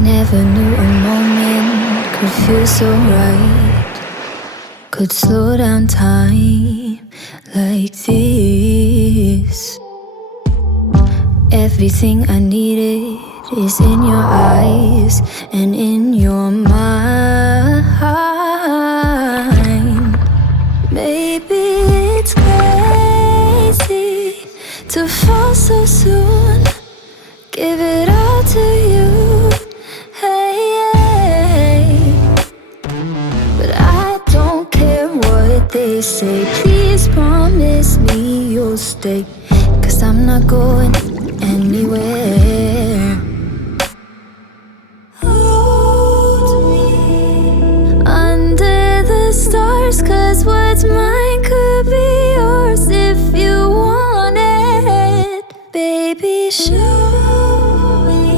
Never knew a moment could feel so right, could slow down time like this. Everything I needed is in your eyes and in your mind. Maybe it's crazy to fall so soon, give it all to you, hey, but I don't care what they say. Please promise me you'll stay, 'cause I'm not going anywhere. Hold me under the stars, 'cause what's mine could be yours if you want it. Baby, show me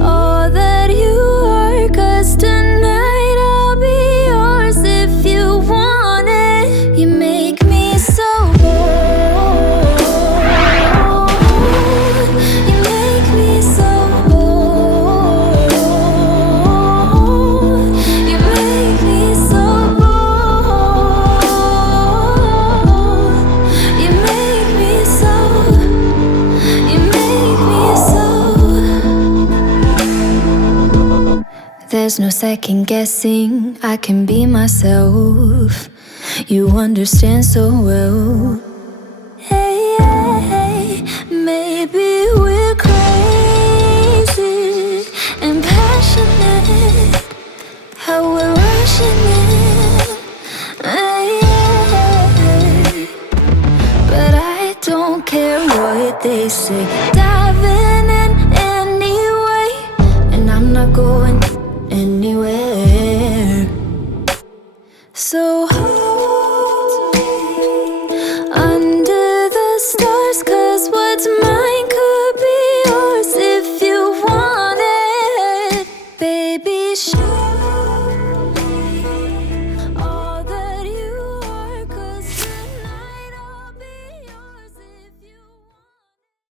all that you are, 'cause tonight I'll be yours if you want it. You make me so bold, you make me so bold, you make me so bold, you make me so, you make me so. There's no second guessing, I can be myself. You understand so well. Hey, hey, hey. Maybe we're crazy and passionate, how we're rushing in. Hey, hey. But I don't care what they say. Diving in anyway, and I'm not going anywhere. So